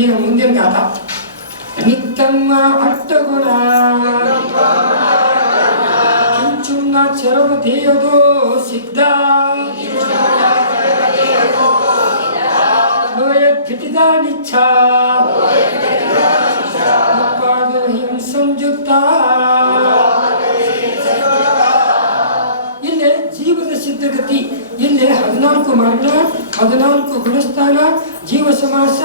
ಈಗ ಮುಂದಿನ ಗಾಥ. ನಿಕ್ಕಮ್ಮ ಅಟ್ಟಗುಣ ಕಿಂಚುನ್ನ ಚರಮ ದೇಯದು ಸಿದ್ಧ ಘಟಿದ ನಿಚ್ಛ ಸಂಯುಕ್ತ. ಇಲ್ಲೇ ಜೀವದ ಸಿದ್ಧಗತಿ, ಇಲ್ಲೇ 14 ಮಾರ್ಗ, 14 ಗುಣಸ್ಥಾನ, ಜೀವ ಸಮಾಸ,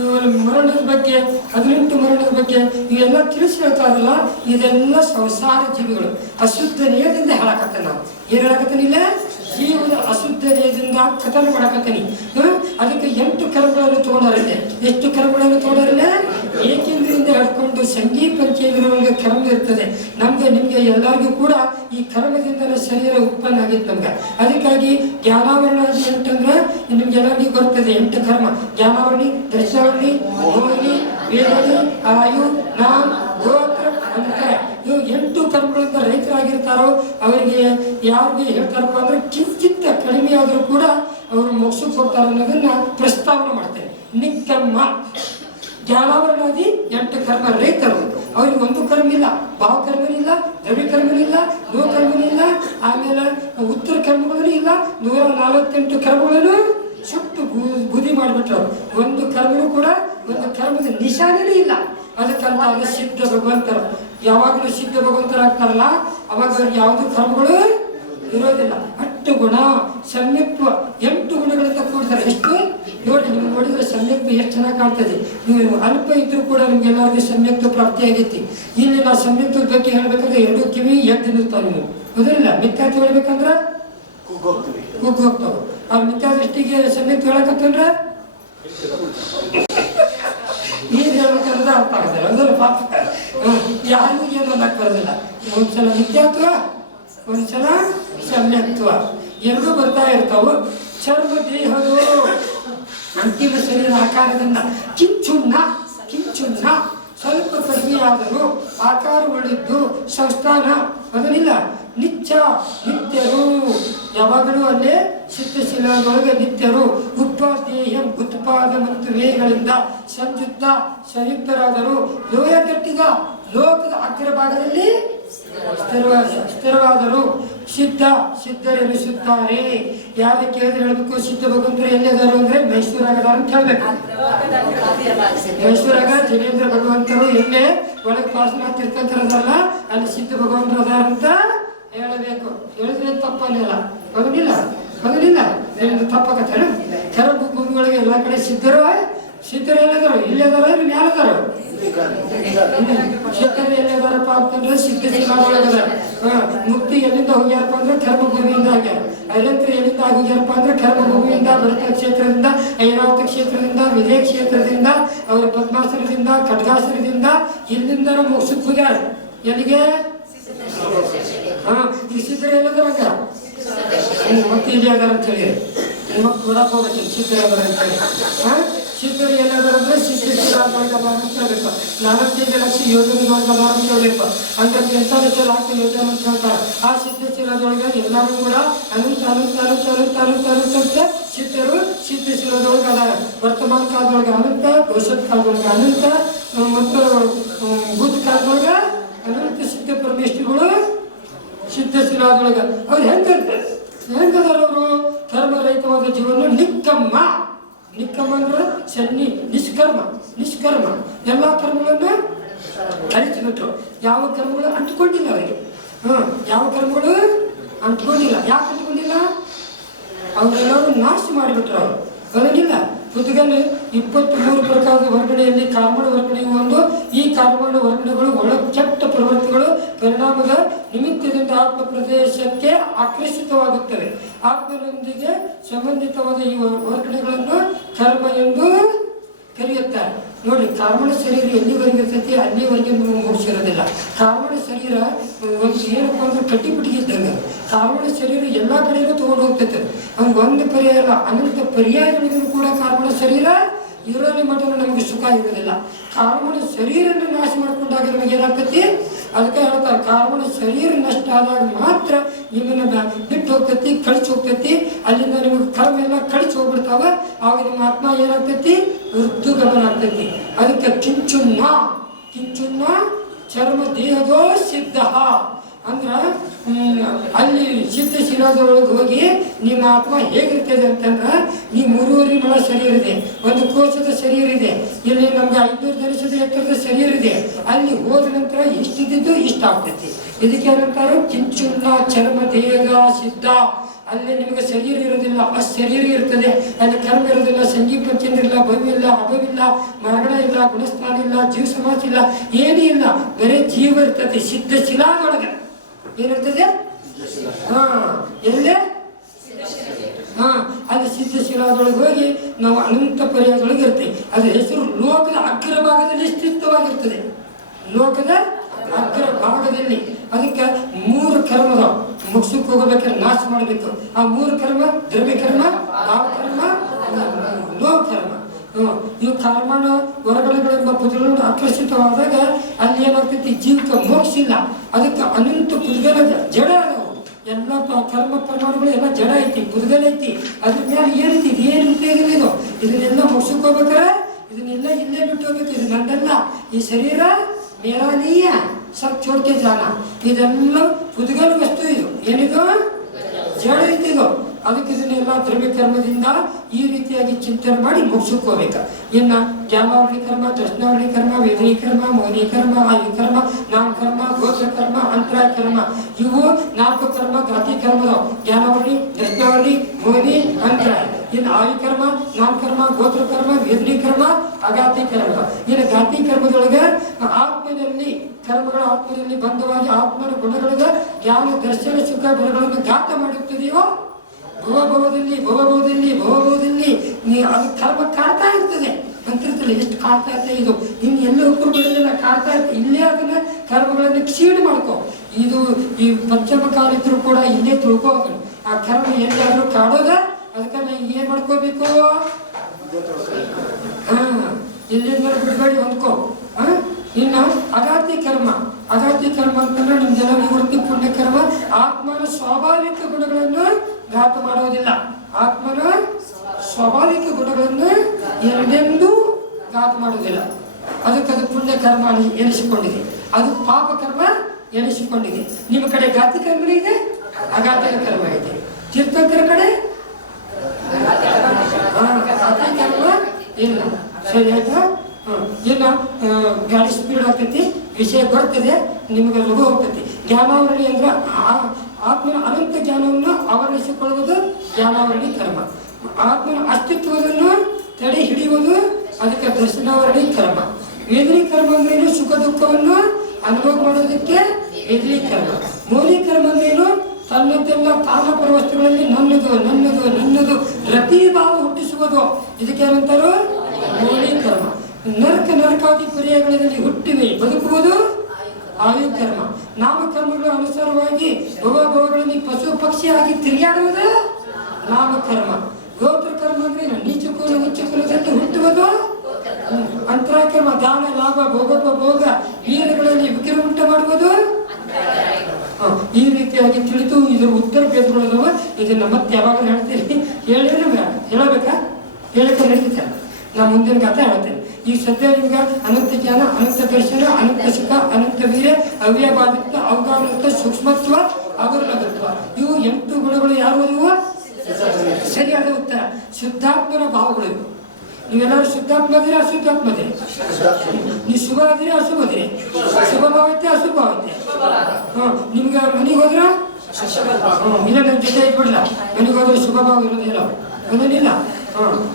ಇವರ ಮರಣದ ಬಗ್ಗೆ, 18 ಮರಣದ ಬಗ್ಗೆ ಇವೆಲ್ಲ ತಿಳಿಸಿ ಹೇಳ್ತಾರಲ್ಲ, ಇದೆಲ್ಲ ಸಂಸಾರ ಜೀವಿಗಳು ಅಶುದ್ಧ ನೇಯದಿಂದ ಹೇಳಕತ್ತ. ನಾವು ಏನು ಹೇಳಕತ್ತೀನಿ? ಇಲ್ಲ ಜೀವದ ಅಶುದ್ಧ ನೇಯದಿಂದ ಕಥನ ಮಾಡಕತ್ತೀನಿ. ಅದಕ್ಕೆ 8 ಕರ್ಮಗಳನ್ನು ತಗೊಂಡಾರಲ್ಲ. ಎಷ್ಟು ಕರ್ಮಗಳನ್ನು ತಗೊಂಡಾರಲ್ಲ? ಏಕೇಂದ್ರದಿಂದ ಹಿಡ್ಕೊಂಡು ಸಂಗೀ ಪಂಚೇಂದ್ರವರೆಗೆ ಕರ್ಮ ಇರ್ತದೆ. ನಮ್ಗೆ ನಿಮ್ಗೆ ಎಲ್ಲರಿಗೂ ಕೂಡ ಈ ಕರ್ಮದಿಂದಲೇ ಶರೀರ ಉತ್ಪನ್ನ ಆಗಿತ್ತು ನಮ್ಗೆ. ಅದಕ್ಕಾಗಿ ಜ್ಞಾನಾವರಣ 8 ಅಂದ್ರೆ ನಿಮ್ಗೆಲ್ಲರಿಗೂ ಬರ್ತದೆ 8 ಕರ್ಮ. ಜ್ಞಾನಾವರಣಿ, ದರ್ಶಾವರಣಿ, ಮೋಹಿನಿ, ವೇದನಿ, ಆಯು, ನಾಮ್, ಗೋತ್ರ ಅಂತಾರೆ. ಇವು 8 ಕರ್ಮಗಳಿಂದ ರೈತರಾಗಿರ್ತಾರೋ ಅವರಿಗೆ ಯಾರಿಗೆ ಹೇಳ್ತಾರಪ್ಪ ಅಂದ್ರೆ ಕಿಂಚಿತ್ತ ಕಡಿಮೆ ಆದರೂ ಕೂಡ ಅವರು ಮೋಕ್ಷಕ್ಕೆ ಹೋಗ್ತಾರೆ ಅನ್ನೋದನ್ನ ಪ್ರಸ್ತಾವನೆ ಮಾಡ್ತೇನೆ. ನಿಕ್ಕಮ್ಮ ಜ್ಞಾನಾವರಣಾದಿ 8 ಕರ್ಮ ರೈತರು. ಅವ್ರಿಗೆ ಒಂದು ಕರ್ಮ ಇಲ್ಲ, ಭಾವ ಕರ್ಮನಿಲ್ಲ, ದ್ರವ್ಯ ಕರ್ಮನಿಲ್ಲ, ನೋ ಕರ್ಮನಿಲ್ಲ, ಆಮೇಲೆ ಉತ್ತರ ಕರ್ಮಗಳೂ ಇಲ್ಲ. 148 ಕರ್ಮಗಳನ್ನು ಸುಟ್ಟು ಬುದ್ಧಿ ಮಾಡಿಬಿಟ್ರು. ಒಂದು ಕರ್ಮನೂ ಕೂಡ ಒಂದು ಕರ್ಮದ ನಿಶಾನೇ ಇಲ್ಲ. ಅದಕ್ಕಂತ ಅದು ಸಿದ್ಧ ಭಗವಂತರು. ಯಾವಾಗಲೂ ಸಿದ್ಧ ಭಗವಂತರಾಗ್ತಾರಲ್ಲ ಅವಾಗ ಅವ್ರಿಗೆ ಯಾವುದು ಕರ್ಮಗಳು ಇರೋದಿಲ್ಲ. 8 ಗುಣ ಸಮ್ಯಕ್ತ್ವ, 8 ಗುಣಗಳಿಂದ ಕೂಡ್ತಾರೆ. ಎಷ್ಟು ನೋಡಿ, ನೀವು ನೋಡಿದ್ರೆ ಸಮ್ಯಕ್ತ್ವ ಎಷ್ಟು ಚೆನ್ನಾಗಿ ಕಾಣ್ತದೆ. ನೀವು ಅಲ್ಪ ಇದ್ರೂ ಕೂಡ ನಿಮ್ಗೆಲ್ಲರಿಗೂ ಸಮ್ಯಕ್ತ್ವ ಪ್ರಾಪ್ತಿ ಆಗೈತಿ. ಇಲ್ಲಿ ನಾವು ಸಮ್ಯಕ್ತ್ವದ ಬಗ್ಗೆ ಹೇಳ್ಬೇಕಂದ್ರೆ 2 ಕಿವಿ ಎದ್ದು ನಿಲ್ತಾವ. ನೀವು ಹೌದಿಲ್ಲ? ಮಿಥ್ಯಾತ್ವ ಹೇಳ್ಬೇಕಂದ್ರೆ ಕುಗ್ಗು ಹೋಗ್ತಾವ. ಆ ಮಿಥ್ಯಾ ದೃಷ್ಟಿಗೆ ಸಮ್ಯಕ್ತ್ವ ಹೇಳಕತ್ತಂದ್ರೆ ನೀರು ಹೇಳ್ಬೇಕಂದ್ರೆ ಅರ್ಥ ಆಗುದಿಲ್ಲ. ಅದರ ಪಾಪ ಯಾರಿಗೂ ಏನು ಅನ್ನಕ್ ಬರೋದಿಲ್ಲ. ಒಂದ್ಸಲ ಮಿಥ್ಯಾತ್ವ, ಒಂದ್ಸಲ ಸಮ್ಯಕ್ತ್ವ, 2 ಬರ್ತಾ ಇರ್ತಾವ. ಚರ್ಮ ದೇಹದು ಅಂತಿಮ ಶರೀರ ಆಕಾರದಿಂದ ಕಿಂಚುನ್ನ ಸ್ವಲ್ಪ ಕಡಿಮೆ ಆದರೂ ಆಕಾರಗಳಿದ್ದು ಸಂಸ್ಥಾನ ಅದನ್ನಿಲ್ಲ. ನಿತ್ಯರು ಯಾವಾಗಲೂ ಅಲ್ಲೇ ಸಿದ್ಧಶೀಲದೊಳಗೆ ನಿತ್ಯರು. ಉತ್ಪಾದೇಯಂ ಉತ್ಪಾದ ಮತ್ತು ವೇಗಳಿಂದ ಸಂಯುಕ್ತರಾದರು. ಲೋಯ ಕಟ್ಟಿಗ ಲೋಕದ ಅಗ್ರಭಾಗದಲ್ಲಿ ಸ್ಥಿರವಾದರು. ಸಿದ್ಧರೆನಿಸುತ್ತಾರೆ. ಯಾರು ಕೇಳಿದ್ರೆ ಹೇಳ್ಬೇಕು, ಸಿದ್ಧ ಭಗವಂತರು ಎಲ್ಲಿದ್ದಾರೆ ಅಂದ್ರೆ ಮೈಸೂರಾಗದಾರ ಅಂತ ಹೇಳ್ಬೇಕು. ಮೈಸೂರಾಗ ಜನೇಂದ್ರ ಭಗವಂತರು ಎಲ್ಲೇ ಒಳಗೆ ಪಾರ್ಶ್ವನಾಥ ತೀರ್ಥಂಕರದಲ್ಲ ಅಲ್ಲಿ ಸಿದ್ಧ ಭಗವಂತರು ಅದಾರ ಅಂತ ಹೇಳಬೇಕು. ಹೇಳಿದ್ರೆ ತಪ್ಪಲ್ಲಿಲ್ಲ. ಮಗನಿಲ್ಲ ತಪ್ಪಕತ್ತಾರ. ಕೆರ ಭೂಮಿಗಳಿಗೆ ಎಲ್ಲ ಕಡೆ ಸಿದ್ಧರು ಎಲ್ಲದಾರ. ಇಲ್ಲದಾರ ಮ್ಯಾಲದಾರ. ಸಿದ್ಧರು ಎಲ್ಲಿದಾರಪ್ಪ ಅಂತಂದ್ರೆ ಸಿದ್ಧಶೀಲದೊಳಗದಾರ. ಮುಕ್ತಿ ಎಲ್ಲಿಂದ ಹೋಗ್ಯಾರಪ್ಪ ಅಂದ್ರೆ ಕರ್ಮಭೂಮಿಯಿಂದ ಆಗ್ಯಾರ. ಐರಂತ್ರಿ ಎಲ್ಲಿಂದ ಹೋಗ್ಯಾರಪ್ಪ ಅಂದ್ರೆ ಕರ್ಮಭೂಮಿಯಿಂದ, ಭರತ ಕ್ಷೇತ್ರದಿಂದ, ಐರಾವತ ಕ್ಷೇತ್ರದಿಂದ, ವಿಜಯ ಕ್ಷೇತ್ರದಿಂದ, ಅವರ ಪದ್ಮಾಸನದಿಂದ, ಖಡ್ಗಾಸನದಿಂದ ಇಲ್ಲಿಂದ ಮೋಕ್ಷಕ್ಕೆ ಹೋಗ್ಯಾರ. ಎಲ್ಲಿಗೆ? ಈ ಸಿದ್ಧರು ಎಲ್ಲದಾರಂಗ ಮತ್ತೆ ಇಲ್ಲಿ ಅದಾರ ಅಂತ ಹೇಳಿ ಮತ್ತೆ ಕೊಡಕ್ ಹೋಗ್ಬೇಕು. ಸಿದ್ಧರು ಅದಾರ ಅಂತ ಹೇಳಿ ಸಿದ್ಧರು ಎಲ್ಲದಾರ ಅಂದ್ರೆ ಸಿದ್ಧಶೀಲದೊಳಗದಾರ ಅಂತ ಹೇಳ್ಬೇಕು. 45 ಲಕ್ಷ ಯೋಜನೆಗಳದಾರ ಅಂತ ಹೇಳ್ಬೇಕು. ಅಂದ್ರೆ 8 ಲಕ್ಷ ಯೋಜನೆ ಅಂತ ಹೇಳ್ತಾರೆ. ಆ ಸಿದ್ಧಶೀಲದೊಳಗೆ ಎಲ್ಲರೂ ಕೂಡ ಅನಂತ ಸಿದ್ಧರು ಸಿದ್ಧಶೀಲದೊಳಗೆ ಅದಾರ. ವರ್ತಮಾನ ಕಾಲದೊಳಗೆ ಅನಂತ, ಭವಿಷ್ಯತ್ ಕಾಲದೊಳಗೆ ಅನಂತ ಮತ್ತು ಭೂತ ಕಾಲದೊಳಗೆ ಅನಂತ ಸಿದ್ಧ ಪರಮೇಶ್ವರಿಗಳು ಸಿದ್ಧಶೀಲದೊಳಗೆ. ಅವ್ರು ಹೆಂಗದಾರ ಅವರು? ಕರ್ಮರಹಿತವಾದ ಜೀವನ ನಿಕ್ಕಮ್ಮ ಅಂದ್ರೆ ನಿಷ್ಕರ್ಮ ಎಲ್ಲ ಕರ್ಮಗಳನ್ನು ಅರಿತುಬಿಟ್ರು. ಯಾವ ಕರ್ಮಗಳು ಅಂಟ್ಕೊಂಡಿಲ್ಲ ಅವರಿಗೆ. ಯಾವ ಕರ್ಮಗಳು ಅಂಟ್ಕೊಂಡಿಲ್ಲ. ಯಾಕೆ ಅಂಟ್ಕೊಂಡಿಲ್ಲ? ಅವರೆಲ್ಲರೂ ನಾಶ ಮಾಡಿಬಿಟ್ರು. ಅವರು ಅದನ್ನಿಲ್ಲ. ಜೊತೆಗಲ್ಲಿ 23 ಪ್ರಕಾರದ ವರ್ಗಣೆಯಲ್ಲಿ ಕಾರ್ಬನ್ ವರ್ಗಣೆಯು ಒಂದು. ಈ ಕಾರ್ಬನ್ ವರ್ಗಣೆಗಳು ಒಳ ಕೆಟ್ಟ ಪ್ರವೃತ್ತಿಗಳು ಪರಿಣಾಮದ ನಿಮಿತ್ತದಿಂದ ಆತ್ಮ ಪ್ರದೇಶಕ್ಕೆ ಆಕರ್ಷಿತವಾಗುತ್ತವೆ. ಆತ್ಮನೊಂದಿಗೆ ಸಂಬಂಧಿತವಾದ ಈ ವರ್ಗಣೆಗಳನ್ನು ಕರ್ಮ ಎಂದು ಕರೆಯುತ್ತಾರೆ. ನೋಡಿ, ಕಾರ್ಬನ್ ಶರೀರ ಎಲ್ಲಿವರೆಗೆ ಇರ್ತೈತಿ ಅಲ್ಲಿವರೆಗೆ ನೀವು ಮುಗಿಸಿರೋದಿಲ್ಲ. ಕಾರ್ಬನ್ ಶರೀರ ಒಂದು ಏನಪ್ಪ ಅಂದ್ರೆ ಕಟ್ಟಿಪಿಟ್ಟಿಗೆ ಇದ್ದಂಗೆ. ಕಾರ್ಬನ್ ಶರೀರ ಎಲ್ಲ ಕಡೆಗೂ ತಗೊಂಡು ಹೋಗ್ತೈತೆ. ಅವ್ನು ಒಂದು ಪರ್ಯಾಯ ಅಲ್ಲ, ಅನಂತ ಪರ್ಯಾಯಗಳಿಗೂ ಕೂಡ ಕಾರ್ಬನ್ ಶರೀರ ಇರೋಲಿ ಮಟ್ಟ ನಮಗೆ ಸುಖ ಇರೋದಿಲ್ಲ. ಕಾರ್ಬನ್ ಶರೀರನ ನಾಶ ಮಾಡ್ಕೊಂಡಾಗ ನಮಗೆ ಏನಾಗ್ತೈತಿ? ಅದಕ್ಕೆ ಹೇಳ್ತಾರೆ, ಕಾರ್ಬನ್ ಶರೀರ ನಷ್ಟ ಆದಾಗ ಮಾತ್ರ ನಿಮ್ಮನ್ನ ಬಿಟ್ಟು ಹೋಗ್ತೈತಿ, ಕಳಿಸಿ ಹೋಗ್ತೈತಿ. ಅಲ್ಲಿಂದ ನಿಮಗೆ ಕರ್ಮ ಎಲ್ಲ ಕಳಿಸಿ ಹೋಗ್ಬಿಡ್ತಾವ. ಆವಾಗ ನಿಮ್ಮ ಆತ್ಮ ಏನಾಗ್ತೈತಿ? ಋತುಗಮನ ಆಗ್ತೈತಿ. ಅದಕ್ಕೆ ಕಿಂಚುನ್ನ ಚರ್ಮ ದೇಹದೋ ಸಿದ್ಧ ಅಂದ್ರೆ ಅಲ್ಲಿ ಸಿದ್ಧ ಶಿಲಾದೊಳಗೆ ಹೋಗಿ ನಿಮ್ಮ ಆತ್ಮ ಹೇಗಿರ್ತದೆ ಅಂತಂದ್ರೆ ಈ 3.5 ಮೊಳ ಶರೀರ ಇದೆ, ಒಂದು ಕೋಶದ ಶರೀರ ಇದೆ, ಇಲ್ಲಿ ನಮ್ಗೆ 500 ದರ್ಶದ ಎತ್ತರದ ಶರೀರ ಇದೆ. ಅಲ್ಲಿ ಹೋದ ನಂತರ ಇಷ್ಟಿದ್ದು ಇಷ್ಟ ಆಗ್ತೈತಿ. ಇದಕ್ಕೆ ಏನಂತಾರೆ ಕಿಂಚುನ್ನ ಚರ್ಮ ದೇಹದ ಸಿದ್ಧ. ಅಲ್ಲಿ ನಿಮಗೆ ಶರೀರ ಇರೋದಿಲ್ಲ, ಆ ಶರೀರ ಇರ್ತದೆ. ಅಲ್ಲಿ ಕರ್ಮ ಇರೋದಿಲ್ಲ, ಸಂಗೀತ ಪಂಚೇಂದ್ರ ಇಲ್ಲ, ಭವ್ಯ ಇಲ್ಲ, ಅಭವಿಲ್ಲ, ಮರಣ ಇಲ್ಲ, ಗುಣಸ್ಥಾನ ಇಲ್ಲ, ಜೀವ ಸಮಾಜ ಇಲ್ಲ, ಏನೂ ಇಲ್ಲ. ಬರೀ ಜೀವ ಇರ್ತದೆ ಸಿದ್ಧ ಶಿಲಾದೊಳಗೆ. ಏನಿರ್ತದೆ? ಎಲ್ಲೇ ಅಲ್ಲಿ ಸಿದ್ಧ ಶಿಲಾದೊಳಗೆ ಹೋಗಿ ನಾವು ಅನಂತ ಪರ್ಯಾಯದೊಳಗೆ ಇರ್ತೀವಿ. ಅದ್ರ ಹೆಸರು ಲೋಕದ ಅಗ್ರ ಭಾಗದಲ್ಲಿ ಸ್ಥಿತವಾಗಿರ್ತದೆ. ಲೋಕದ ಅಗ್ರ ಭಾಗದಲ್ಲಿ. ಅದಕ್ಕೆ 3 ಕರ್ಮದ ಮುಗಿಸಕ್ಕೆ ಹೋಗಬೇಕಾದ್ರೆ ನಾಶ ಮಾಡಬೇಕು. ಆ 3 ಕರ್ಮ ದ್ರವ್ಯ ಕರ್ಮ, ಭಾವ ಕರ್ಮ, ಲೋ ಕರ್ಮ. ಇವು ಕರ್ಮನ ಹೊರಗಡೆಗಳೆಂಬ ಪುದಗಳನ್ನು ಆಕರ್ಷಿತವಾದಾಗ ಅಲ್ಲಿ ಏನಾಗ್ತೈತಿ, ಜೀವಕ್ಕೆ ಮೋಕ್ಷ ಇಲ್ಲ. ಅದಕ್ಕೆ ಅನಂತ ಪುದ್ಗಲ ಜಡ ಅದಾವು. ಎಲ್ಲ ಕರ್ಮ ಪ್ರಮಾಣಗಳು ಎಲ್ಲ ಜಡ ಐತಿ, ಪುದ್ಗಲ ಐತಿ. ಅದ್ರ ಮೇಲೆ ಏನೈತಿ, ಏನು ಉಪಯೋಗ ಇದು? ಇದನ್ನೆಲ್ಲ ಮುಗಿಸಕ್ಕೆ ಹೋಗ್ಬೇಕಾರೆ ಇದನ್ನೆಲ್ಲ ಇಲ್ಲೇ ಬಿಟ್ಟು ಹೋಗ್ಬೇಕು. ಇದು ನಂದಲ್ಲ, ಈ ಶರೀರ ಮೇಲಾನೀಯ ಸ್ವಲ್ಪ ಚೋಡ್ಕೆ ಜಾನ. ಇದೆಲ್ಲ ಪುದ್ಗಲ ವಸ್ತು. ಇದು ಏನಿದು? ಜಡ ಐತಿದು. ಅದಕ್ಕೆ ಇದನ್ನೆಲ್ಲ ದ್ರವ್ಯ ಕರ್ಮದಿಂದ ಈ ರೀತಿಯಾಗಿ ಚಿಂತನೆ ಮಾಡಿ ಮುಗಿಸ್ಕೋಬೇಕು. ಇನ್ನು ಜ್ಞಾನಾವಳಿ ಕರ್ಮ, ದರ್ಶನಾವಳಿ ಕರ್ಮ, ವೇದನಿ ಕರ್ಮ, ಮೌನಿ ಕರ್ಮ, ಆಯು ಕರ್ಮ, ನಾಮ ಕರ್ಮ, ಗೋತ್ರ ಕರ್ಮ, ಅಂತರಾಯ ಕರ್ಮ. ಇವು 4 ಕರ್ಮ ಘಾತಿ ಕರ್ಮದವು. ಜ್ಞಾನಾವಳಿ, ದರ್ಶನಾವಳಿ, ಮೌನಿ, ಅಂತರಾಯ. ಇನ್ನು ಆಯು ಕರ್ಮ, ನಾಮ ಕರ್ಮ, ಗೋತ್ರ ಕರ್ಮ, ವೇದನಿ ಕರ್ಮ, ಅಘಾತಿ ಕರ್ಮ. ಇನ್ನು ಘಾತಿ ಕರ್ಮದೊಳಗೆ ಆತ್ಮನಲ್ಲಿ ಕರ್ಮಗಳ ಆತ್ಮನಲ್ಲಿ ಬಂಧವಾಗಿ ಆತ್ಮನ ಗುಣಗಳಿಗೆ ಜ್ಞಾನ ದರ್ಶನ ಸುಖ ಗುಣಗಳನ್ನು ಘಾತ ಮಾಡುತ್ತದೆಯೋ ಭವಭವದಲ್ಲಿ ಅದು ಕರ್ಮ ಕಾಡ್ತಾ ಇರ್ತದೆ ಅಂತಿರ್ತದೆ. ಎಷ್ಟು ಕಾಡ್ತಾ ಇರ್ತದೆ ಇದು, ಇನ್ನು ಎಲ್ಲೂ ಬಿಡೋದಿಲ್ಲ, ಕಾಡ್ತಾ ಇರ್ತದೆ. ಇಲ್ಲೇ ಅದನ್ನ ಕರ್ಮಗಳನ್ನು ಕ್ಷೀಣ ಮಾಡ್ಕೊ. ಇದು ಈ ಪಂಚಮ ಕಾಲಿದ್ರು ಕೂಡ ಇಲ್ಲೇ ತಿಳ್ಕೋಬೇಕು. ಆ ಕರ್ಮ ಎಲ್ಲಾದ್ರೂ ಕಾಡೋದ, ಅದಕ್ಕೆ ನಾವು ಏನ್ ಮಾಡ್ಕೋಬೇಕು? ಇಲ್ಲಿಂದ ಬಿಡುಗಡೆ ಹೊಂದ್ಕೋ. ಇನ್ನು ಅಘಾತಿ ಕರ್ಮ ಅಂತಂದ್ರೆ ನಿಮ್ಗೆಲ್ಲ ವೃತ್ತಿ ಪುಣ್ಯ ಕರ್ಮ. ಆತ್ಮನ ಸ್ವಾಭಾವಿಕ ಗುಣಗಳನ್ನು ಘಾತ ಮಾಡೋದಿಲ್ಲ. ಆತ್ಮನ ಸ್ವಾಭಾವಿಕ ಗುಣಗಳನ್ನು ಎರಡೆಂದೂ ಘಾತ ಮಾಡೋದಿಲ್ಲ. ಅದಕ್ಕೆ ಅದು ಪುಣ್ಯ ಕರ್ಮ ಎನಿಸಿಕೊಂಡಿದೆ, ಅದು ಪಾಪ ಕರ್ಮ ಎನಿಸಿಕೊಂಡಿದೆ. ನಿಮ್ಮ ಕಡೆ ಘಾತಿ ಕರ್ಮ ಇದೆ, ಅಘಾತ ಕರ್ಮ ಇದೆ. ತೀರ್ಥಂಕರ ಕಡೆ ಘಾತಿ ಕರ್ಮ ಇಲ್ಲ. ಸರಿ ಆಯ್ತಾ? ಇಲ್ಲ ಗಾಡಿ ಸ್ಪೀಡ್ ಆಗ್ತೈತಿ, ವಿಷಯ ಬರ್ತದೆ, ನಿಮಗೆ ಲಘು ಹೋಗ್ತೈತಿ. ಜ್ಞಾನಾವರಣಿ ಅಂದ್ರೆ ಆತ್ಮನ ಅನಂತ ಜ್ಞಾನವನ್ನು ಆವರಿಸಿಕೊಳ್ಳುವುದು ಜ್ಞಾನಾವರಣಿ ಕರ್ಮ. ಆತ್ಮನ ಅಸ್ತಿತ್ವವನ್ನು ತಡೆ ಹಿಡಿಯುವುದು ಅದಕ್ಕೆ ದರ್ಶನಾವರಣಿ ಕರ್ಮ. ವೇದನಿ ಕರ್ಮ ಅಂದ್ರೇನು? ಸುಖ ದುಃಖವನ್ನು ಅನುಭವ ಮಾಡೋದಕ್ಕೆ ವೇದನಿ ಕರ್ಮ. ಮೌನಿ ಕರ್ಮ ಅಂದ್ರೇನು? ತನ್ನದೆಲ್ಲ ತಾಮಪರ ವಸ್ತುಗಳಲ್ಲಿ ನನ್ನದು ರತಿ ಭಾವ ಹುಟ್ಟಿಸುವುದು. ಇದಕ್ಕೆ ಏನಂತಾರೋ ಮೌನಿ ಕರ್ಮ. ನರಕಾದಿ ಪರ್ಯಾಯಗಳಲ್ಲಿ ಹುಟ್ಟಿವೆ ಬದುಕುವುದು ಆಯು ಕರ್ಮ. ನಾಮಕರ್ಮಗಳ ಅನುಸಾರವಾಗಿ ಭವಗಳಲ್ಲಿ ಪಶು ಪಕ್ಷಿಯಾಗಿ ತಿರುಗಾಡುವುದು ನಾಮಕರ್ಮ. ಗೋತ್ರ ಕರ್ಮ ಅಂದ್ರೆ ನೀಚ ಕುಲ ಉಚ್ಚ ಕುಲದಲ್ಲಿ ಹುಟ್ಟುವುದು ಅಂತರಾಯ ಕರ್ಮ. ದಾನ ಲಾಭ ಭೋಗ ವೀರಗಳಲ್ಲಿ ವಿಕ್ರ ಉಂಟು ಮಾಡುವುದು. ಈ ರೀತಿಯಾಗಿ ತಿಳಿದು ಇದರ ಉತ್ತರ ಭೇದಗಳದವ. ಇದನ್ನ ಮತ್ತೆ ಯಾವಾಗ ಹೇಳ್ತೀನಿ, ಹೇಳಿದ್ರೆ ಹೇಳಬೇಕಾ? ಹೇಳಕ್ಕೆ ನಡೀತಾರೆ. ನಾ ಮುಂದಿನ ಗಾತ ಹೇಳ್ತೇನೆ. ಈ ಸದ್ಯ ನಿಮ್ಗೆ ಅನಂತ ಜ್ಞಾನ, ಅನಂತ ದರ್ಶನ, ಅನಂತ ಸುಖ, ಅನಂತ ವೀರ, ಅವ್ಯಯವಾದಿತ್ವ, ಅವಗಾನತ್ವ, ಸೂಕ್ಷ್ಮತ್ವ, ಅವರ್ಲಗತ್ವ, ಇವು 8 ಗುಣಗಳು ಯಾರು? ಇವು ಸರಿಯಾದ ಉತ್ತರ. ಶುದ್ಧಾತ್ಮನ ಭಾವಗಳು ಇವು. ನೀವೆಲ್ಲರೂ ಶುದ್ಧಾತ್ಮದಿರಿ, ಅಶುದ್ಧಾತ್ಮದಿರಿ? ನೀವು ಶುಭ ಅದಿರಿ, ಅಶುಭ ಅದಿರಿ? ಶುಭ ಭಾವ ಐತೆ, ಅಶುಭ ಭಾವ ಐತೆ? ನಿಮ್ಗೆ ಮನೆಗೆ ಹೋದ್ರ ಇಲ್ಲ, ನನ್ನ ಜೊತೆ ಇಟ್ಬಿಡಲ್ಲ. ಮನೆಗೆ ಹೋದ್ರೆ ಶುಭ ಭಾವ ಇರೋದಿಲ್ಲ, ಅದನ್ನಿಲ್ಲ.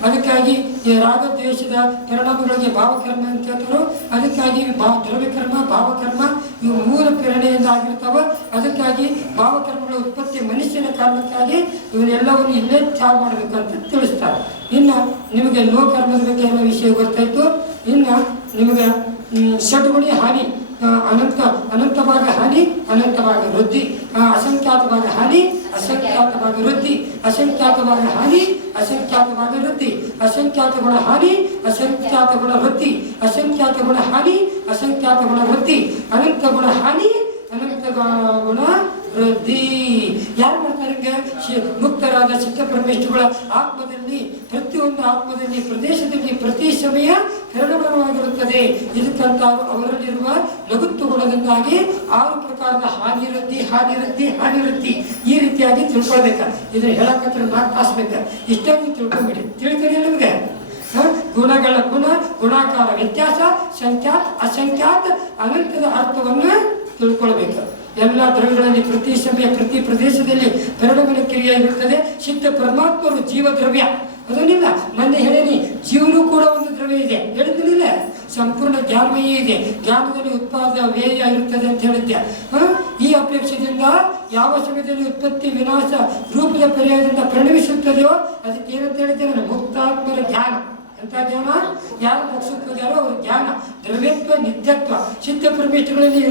ಅದಕ್ಕಾಗಿ ಈ ರಾಗದ್ವೇಷದ ಪರಿಣಾಮಗಳಿಗೆ ಭಾವಕರ್ಮ ಅಂತ ಹೇಳ್ತಾರೋ. ಅದಕ್ಕಾಗಿ ದ್ರವ್ಯಕರ್ಮ, ಭಾವಕರ್ಮ ಇವು ಮೂಲ ಪ್ರೇರಣೆಯಿಂದ ಆಗಿರ್ತಾವ. ಅದಕ್ಕಾಗಿ ಭಾವಕರ್ಮಗಳ ಉತ್ಪತ್ತಿ ಮನುಷ್ಯನ ಕಾರಣಕ್ಕಾಗಿ ಇವನ್ನೆಲ್ಲವನ್ನು ಇಲ್ಲೇ ತ್ಯಾಗ ಮಾಡಬೇಕಂತ ತಿಳಿಸ್ತಾರೆ. ಇನ್ನು ನಿಮಗೆ ಲೋಕರ್ಮದ ಬಗ್ಗೆ ಎಲ್ಲ ವಿಷಯ ಗೊತ್ತಾಯ್ತು. ಇನ್ನು ನಿಮಗೆ ಷಡ್ಗುಣಿ ಹಾನಿ, ಅನಂತವಾಗ ಹಾನಿ, ಅನಂತವಾಗ ವೃದ್ಧಿ, ಅಸಂಖ್ಯಾತವಾಗ ಹಾನಿ, ಅಸಂಖ್ಯಾತವಾಗ ವೃದ್ಧಿ, ಅಸಂಖ್ಯಾತವಾಗ ಹಾನಿ, ಅಸಂಖ್ಯಾತವಾಗ ವೃದ್ಧಿ, ಅಸಂಖ್ಯಾತ ಗುಣ ಹಾನಿ, ಅಸಂಖ್ಯಾತ ಗುಣ ವೃದ್ಧಿ, ಅಸಂಖ್ಯಾತ ಗುಣ ಹಾನಿ, ಅಸಂಖ್ಯಾತ ಗುಣ ವೃದ್ಧಿ, ಅನಂತ ಗುಣ ಹಾನಿ, ಅನಂತ ಗುಣ ವೃದ್ಧಿ. ಯಾರು ಮಾಡ್ತಾರೆ? ಮುಕ್ತರಾದ ಚಿತ್ತ ಪರಮೇಶ್ವರಗಳ ಆತ್ಮದಲ್ಲಿ, ಪ್ರತಿಯೊಂದು ಆತ್ಮದಲ್ಲಿ, ಪ್ರದೇಶದಲ್ಲಿ ಪ್ರತಿ ಸಮಯ ಪ್ರಕಟವಾಗಿರುತ್ತದೆ. ಇದಕ್ಕಂತ ಅವರಲ್ಲಿರುವ ಲಘುತ್ವ ಗುಣದಿಂದಾಗಿ 6 ಪ್ರಕಾರದ ಹಾನಿವೃದ್ಧಿ ಈ ರೀತಿಯಾಗಿ ತಿಳ್ಕೊಳ್ಬೇಕ. ಇದನ್ನ ಹೇಳಕತ್ರ 4 ತಾಸು ಬೇಕ. ಇಷ್ಟೇ ನೀವು ತಿಳ್ಕೊಂಬಿಡಿ. ತಿಳಿತೀರಿ ನಿಮಗೆ? ಗುಣಗಳ ಗುಣಾಕಾರ ವ್ಯತ್ಯಾಸ, ಸಂಖ್ಯಾತ್ ಅಸಂಖ್ಯಾತ್ ಅನಂತದ ಅರ್ಥವನ್ನು ತಿಳ್ಕೊಳ್ಬೇಕು. ಎಲ್ಲ ದ್ರವ್ಯಗಳಲ್ಲಿ ಪ್ರತಿ ಸಮಯ ಪ್ರತಿ ಪ್ರದೇಶದಲ್ಲಿ ಪರಿಣಾಮದ ಕ್ರಿಯೆ ಇರುತ್ತದೆ. ಸಿದ್ಧ ಪರಮಾತ್ಮರು ಜೀವ ದ್ರವ್ಯ ಅದನ್ನಿಲ್ಲ. ಮೊನ್ನೆ ಹೇಳೀನಿ, ಜೀವನೂ ಕೂಡ ಒಂದು ದ್ರವ್ಯ ಇದೆ ಹೇಳಿದ್ದಿಲ್ಲ. ಸಂಪೂರ್ಣ ಜ್ಞಾನಮಯ ಇದೆ. ಜ್ಞಾನದಲ್ಲಿ ಉತ್ಪಾದ ವ್ಯಯ ಇರುತ್ತದೆ ಅಂತ ಹೇಳಿದ್ದೆ. ಈ ಅಪೇಕ್ಷೆಯಿಂದ ಯಾವ ಸಮಯದಲ್ಲಿ ಉತ್ಪತ್ತಿ ವಿನಾಶ ರೂಪದ ಪರ್ಯಾಯದಿಂದ ಪರಿಣಮಿಸುತ್ತದೆಯೋ ಅದಕ್ಕೆ ಏನಂತ ಹೇಳಿದ್ದೇನೆ? ಮುಕ್ತಾತ್ಮರ ಜ್ಞಾನ. ಎಂಥ ಜ್ಞಾನ? ಯಾರು ಮೋಕ್ಷಕ್ಕೋಗ್ಯಾರೋ ಅವ್ರ ಜ್ಞಾನ. ದ್ರವ್ಯತ್ವ ನಿತ್ಯತ್ವ ಸಿದ್ಧ ಪರಮೇಶ್ವರಗಳಲ್ಲಿ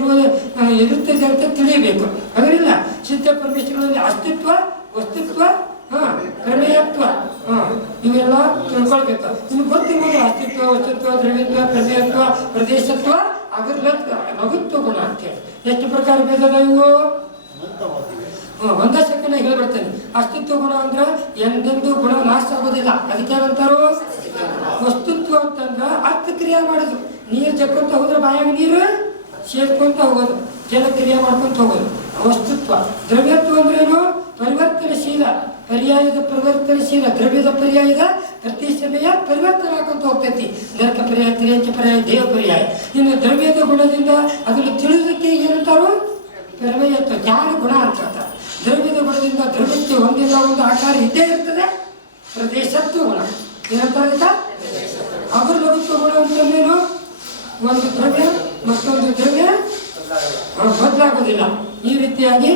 ಇರುತ್ತದೆ ಅಂತ ತಿಳಿಯಬೇಕು. ಅದರಿಂದ ಸಿದ್ಧ ಪರಮೇಶ್ವರಗಳಲ್ಲಿ ಅಸ್ತಿತ್ವ, ವಸ್ತುತ್ವ, ಪ್ರಮೇಯತ್ವ ಇವೆಲ್ಲ ತಿಳ್ಕೊಳ್ಬೇಕು. ನಿಮ್ಗೆ ಗೊತ್ತಿರ್ಬೋದು ಅಸ್ತಿತ್ವ, ವಸ್ತುತ್ವ, ದ್ರವ್ಯತ್ವ, ಪ್ರಮೇಯತ್ವ, ಪ್ರದೇಶತ್ವ, ಅದರ ಲಘುತ್ವ ಗುಣ ಅಂತೇಳಿ. ಎಷ್ಟು ಪ್ರಕಾರ ಭೇದದ ಇವು? ಒಂದೇ ಸೆಕೆಂಡ್ ಹೇಳ್ಬಿಡ್ತೇನೆ. ಅಸ್ತಿತ್ವ ಗುಣ ಅಂದ್ರೆ ಎಂದೆಂದು ಗುಣ ನಾಶ ಆಗೋದಿಲ್ಲ. ಅದಕ್ಕೆ ಏನಂತಾರೋ ವಸ್ತುತ್ವ ಅಂತಂದ್ರ ಅರ್ಥ ಕ್ರಿಯೆ ಮಾಡೋದು. ನೀರು ಜಕ್ಕೊಂತ ಹೋದ್ರೆ ಬಾಯಾಗ ನೀರು ಸೇರ್ಕೊಂತ ಹೋಗೋದು, ಜಲಕ್ರಿಯೆ ಮಾಡ್ಕೊಂತ ಹೋಗೋದು ವಸ್ತುತ್ವ. ದ್ರವ್ಯತ್ವ ಅಂದ್ರೇನು? ಪರಿವರ್ತನಶೀಲ, ಪರ್ಯಾಯದ ಪರಿವರ್ತನಶೀಲ, ದ್ರವ್ಯದ ಪರ್ಯಾಯದ ಪ್ರತಿ ಸಮಯ ಪರಿವರ್ತನೆ ಹಾಕೊಂತ ಹೋಗ್ತೈತಿ. ನರಕ ಪರ್ಯಾಯ, ತ್ರಿಯಂಚ ಪರ್ಯಾಯ, ದೇವ ಪರ್ಯಾಯ. ಇನ್ನು ದ್ರವ್ಯದ ಗುಣದಿಂದ ಅದನ್ನು ತಿಳಿಯೋದಕ್ಕೆ ಏನಂತಾರೋ ಪ್ರಮೇಯತ್ವ, ಜ್ಞಾನ ಗುಣ ಅಂತ. ದ್ರವ್ಯದ ಗುಣದಿಂದ ದ್ರವ್ಯಕ್ಕೆ ಒಂದಿಲ್ಲ ಒಂದು ಆಕಾರ ಇದ್ದೇ ಇರ್ತದೆ. ಪ್ರದೇಶತ್ವ ಗುಣ ಏನಂತ? ಅದ್ರ ಲಘುತ್ವ ಗುಣ ಅಂತಂದ್ರೇನು? ಒಂದು ದ್ರವ್ಯ ಮತ್ತೊಂದು ದ್ರವ್ಯ ಬದಲಾಗೋದಿಲ್ಲ. ಈ ರೀತಿಯಾಗಿ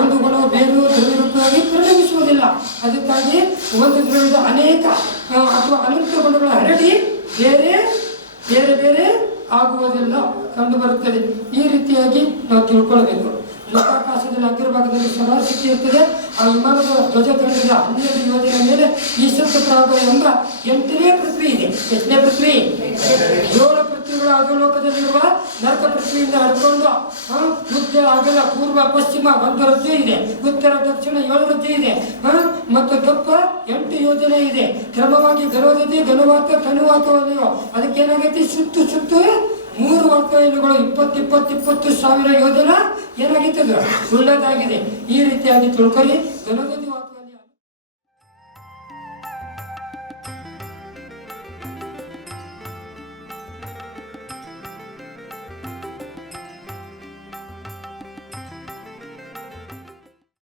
ಒಂದು ಗುಣವು ಬೇರೆ ದ್ರವ್ಯವಾಗಿ ಪರಿಣಮಿಸುವುದಿಲ್ಲ. ಅದಕ್ಕಾಗಿ ಒಂದು ದ್ರವ್ಯದ ಅನೇಕ ಅಥವಾ ಅನಂತ ಗುಣಗಳ ಹರಡಿ ಬೇರೆ ಬೇರೆ ಬೇರೆ ಆಗುವುದಿಲ್ಲ ಕಂಡು ಬರುತ್ತದೆ. ಈ ರೀತಿಯಾಗಿ ನಾವು ತಿಳ್ಕೊಳ್ಬೇಕು. ಲೋಕಾಕಾಶದಲ್ಲಿ ಅಗ್ರಭಾಗದಲ್ಲಿ ಸೋಲಾರ್ ಶಕ್ತಿ ಇರ್ತದೆ. ಆ ವಿಮಾನದ ಧ್ವಜದಂಡದ 12 ಯೋಜನೆ ಮೇಲೆ ಈಶಾನ್ಯ ಪ್ರಾಗ ಎಂಬ 8ನೇ ಪೃಥ್ವಿ ಇದೆ. ಎಷ್ಟನೇ ಪೃಥ್ವಿ? 7 ಪೃಥ್ವಿಗಳ ಅಧೋಲೋಕದಲ್ಲಿರುವ ನರಕ ಪೃಥ್ವಿಯಿಂದ ಹಿಡ್ಕೊಂಡು ಉದ್ದ ಅಗಲ ಪೂರ್ವ ಪಶ್ಚಿಮ 1 ರಜ್ಜು ಇದೆ. ಉತ್ತರ ದಕ್ಷಿಣ 7 ರಜ್ಜು ಇದೆ. ಮತ್ತು ದಪ್ಪ 8 ಯೋಜನೆ ಇದೆ. ಕ್ರಮವಾಗಿ ಗರ್ವದಲ್ಲಿ ಘನವಾತ ತನುವಾತವಲ್ಲಿಯೋ ಅದಕ್ಕೇನಾಗೈತಿ? ಸುತ್ತು 3 ವಾತಾಯನಗಳು 20,000 ಯೋಜನ ಏನಾಗಿತ್ತದ ಉಳ್ಳದಾಗಿದೆ. ಈ ರೀತಿಯಾಗಿ ತಿಳ್ಕೊಳ್ಳಿ.